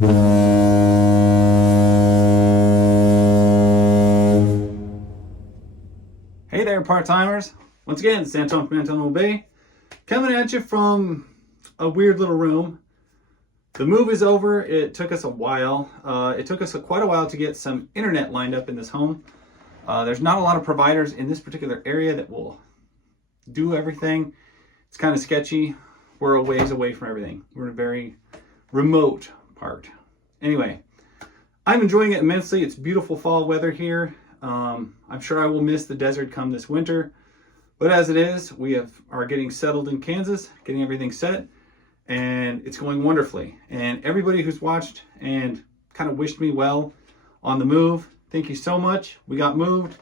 Hey there, part-timers. Once again, Santon from Antonio Bay, coming at you from a weird little room. The move is over. It took us a while. It took us quite a while to get some internet lined up in this home. There's not a lot of providers in this particular area that will do everything. It's kind of sketchy. We're a ways away from everything. We're in a very remote part. Anyway, I'm enjoying it immensely. It's beautiful fall weather here. I'm sure I will miss the desert come this winter, but as it is, we are getting settled in Kansas, getting everything set, and it's going wonderfully. And everybody who's watched and kind of wished me well on the move, thank you so much. We got moved.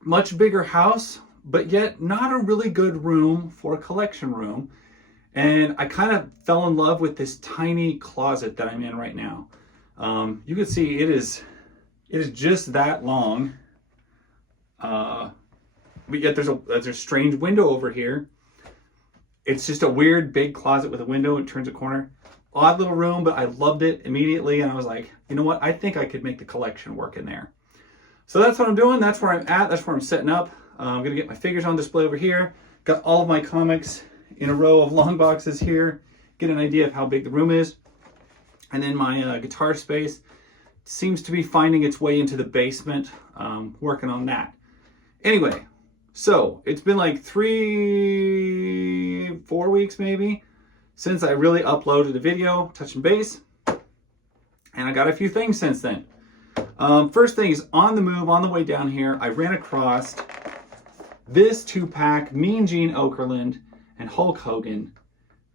Much bigger house, but yet not a really good room for a collection room. And I kind of fell in love with this tiny closet that I'm in right now. You can see it is just that long, but yet there's a strange window over here. It's just a weird big closet with a window and turns a corner. Odd little room, but I loved it immediately, and I was like, you know what? I think I could make the collection work in there. So that's what I'm doing. That's where I'm at. That's where I'm setting up. I'm gonna get my figures on display over here. Got all of my comics in a row of long boxes here. Get an idea of how big the room is, and then my guitar space seems to be finding its way into the basement. Working on that. Anyway, so it's been like 3-4 weeks maybe since I really uploaded a video touching base, and I got a few things since then. First thing is, on the move, on the way down here, I ran across this 2-pack Mean Gene Okerlund and Hulk Hogan,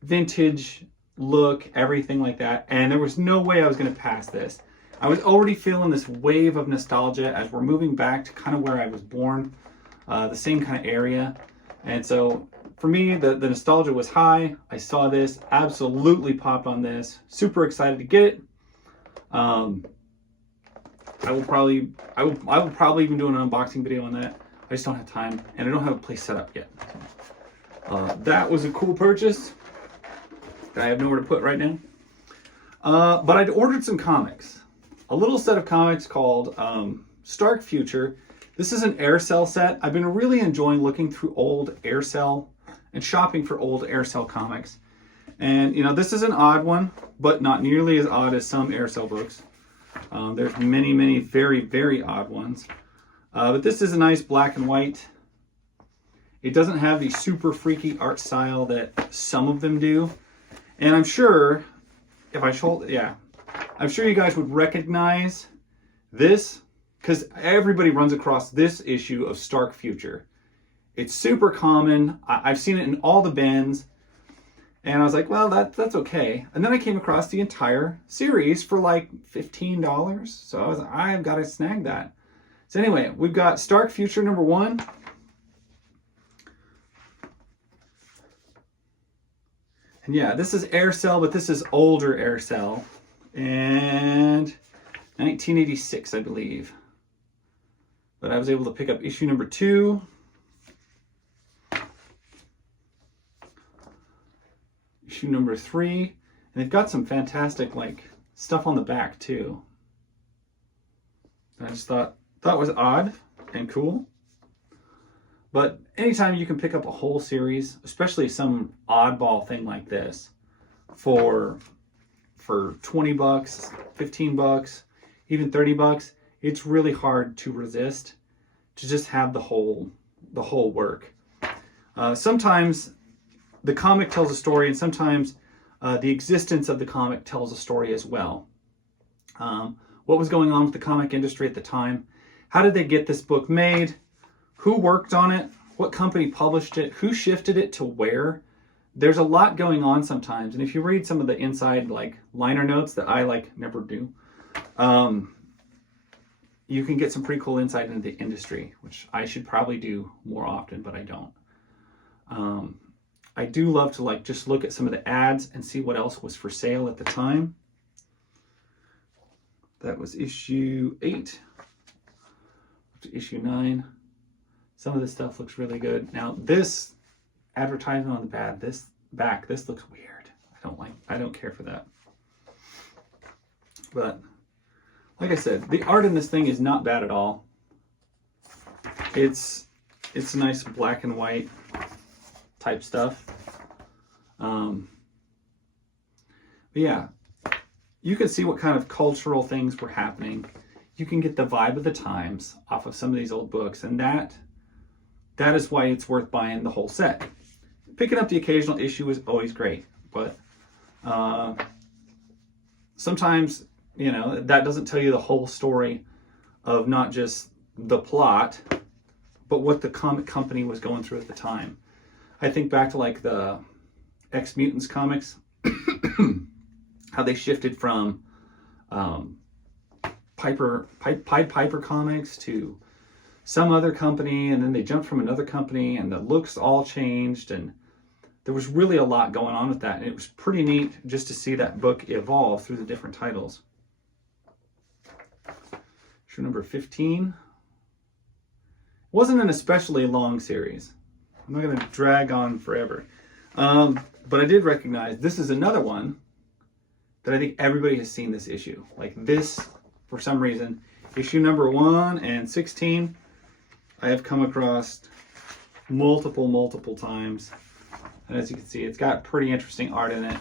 vintage look, everything like that, and there was no way I was going to pass this. I was already feeling this wave of nostalgia as we're moving back to kind of where I was born, the same kind of area. And so for me, the nostalgia was high. I saw this, absolutely popped on this, super excited to get it. I will probably even do an unboxing video on that. I just don't have time, and I don't have a place set up yet. That was a cool purchase that I have nowhere to put right now. But I'd ordered some comics. A little set of comics called Stark Future. This is an Aircel set. I've been really enjoying looking through old Aircel and shopping for old Aircel comics. And, you know, this is an odd one, but not nearly as odd as some Aircel books. There's many, many very, very odd ones. But this is a nice black and white. It doesn't have the super freaky art style that some of them do. And I'm sure, if I show, yeah, I'm sure you guys would recognize this, because everybody runs across this issue of Stark Future. It's super common. I've seen it in all the bins, and I was like, well, that's okay. And then I came across the entire series for like $15, so I've got to snag that. So anyway, we've got Stark Future #1. And yeah, this is Aircel, but this is older Aircel. And 1986, I believe. But I was able to pick up issue #2. Issue #3. And they've got some fantastic like stuff on the back too. I just thought was odd and cool. But anytime you can pick up a whole series, especially some oddball thing like this, for $20, $15, even $30, it's really hard to resist to just have the whole work. Sometimes the comic tells a story, and sometimes the existence of the comic tells a story as well. What was going on with the comic industry at the time? How did they get this book made? Who worked on it? What company published it? Who shifted it to where? There's a lot going on sometimes. And if you read some of the inside like liner notes that I like never do, you can get some pretty cool insight into the industry, which I should probably do more often, but I don't. I do love to like just look at some of the ads and see what else was for sale at the time. That was issue 8 to issue 9. Some of this stuff looks really good. Now this advertisement on the this looks weird. I don't care for that. But like I said, the art in this thing is not bad at all. It's nice black and white type stuff. But yeah, you can see what kind of cultural things were happening. You can get the vibe of the times off of some of these old books, and that is why it's worth buying the whole set. Picking up the occasional issue is always great, but sometimes, you know, that doesn't tell you the whole story of not just the plot, but what the comic company was going through at the time. I think back to like the X-Mutants comics, how they shifted from Pied Piper Comics to some other company, and then they jumped from another company, and the looks all changed, and there was really a lot going on with that, and it was pretty neat just to see that book evolve through the different titles. Issue number 15. It wasn't an especially long series. I'm not going to drag on forever. But I did recognize this is another one that I think everybody has seen this issue. Like this, for some reason, issue number 1 and 16, I have come across multiple times. And as you can see, it's got pretty interesting art in it.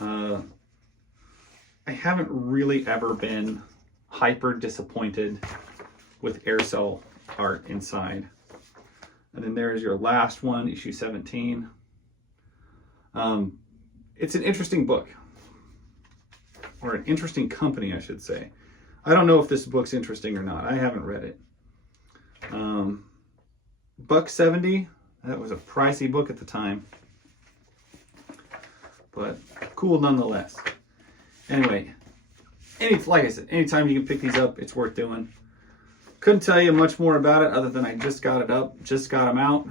I haven't really ever been hyper disappointed with Aircel art inside. And then there's your last one, issue 17. It's an interesting book, or an interesting company, I should say. I don't know if this book's interesting or not. I haven't read it. $1.70. That was a pricey book at the time, but cool nonetheless. Anyway, like I said, anytime you can pick these up, it's worth doing. Couldn't tell you much more about it other than I just got it up, just got them out,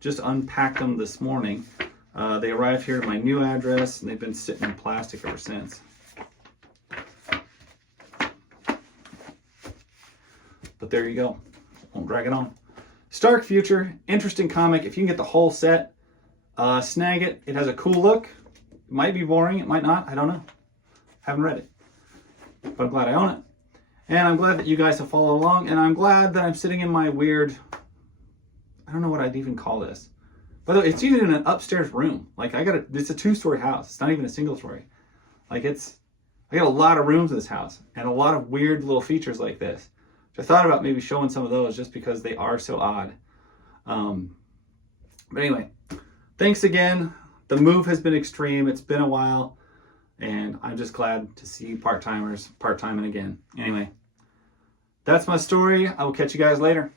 just unpacked them this morning. They arrived here to my new address, and they've been sitting in plastic ever since. But there you go. Won't drag it on. Stark Future, interesting comic. If you can get the whole set, snag it. It has a cool look. It might be boring. It might not. I don't know. Haven't read it. But I'm glad I own it. And I'm glad that you guys have followed along. And I'm glad that I'm sitting in my weird, I don't know what I'd even call this. By the way, it's even in an upstairs room. Like it's a 2-story house. It's not even a single story. Like I got a lot of rooms in this house and a lot of weird little features like this. I thought about maybe showing some of those just because they are so odd. But anyway, thanks again. The move has been extreme. It's been a while, and I'm just glad to see part-timers part-timing again. Anyway, that's my story. I will catch you guys later.